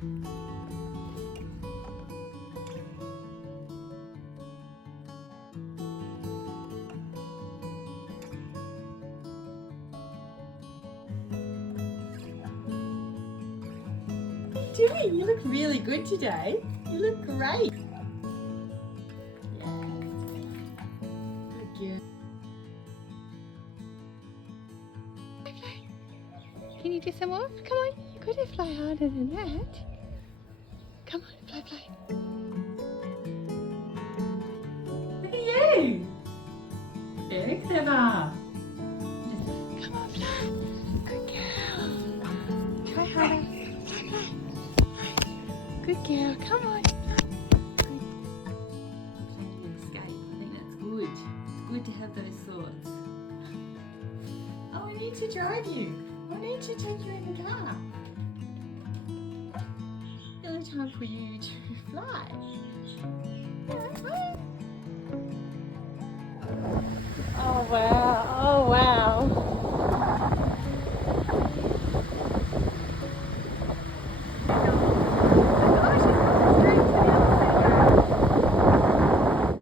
Doing? You look really good today. You look great. Yeah. Good. Can you do some more? Come on. You could have fly harder than that. Come on, fly, fly. Look at you. Very clever. Come on, fly. Good girl. Try harder. Fly, fly. Good girl, come on. Good. Planning an escape. I think that's good. It's good to have those thoughts. Oh, I need to drive you. I need to take you in the car. It's time for you to fly. Oh wow, oh wow.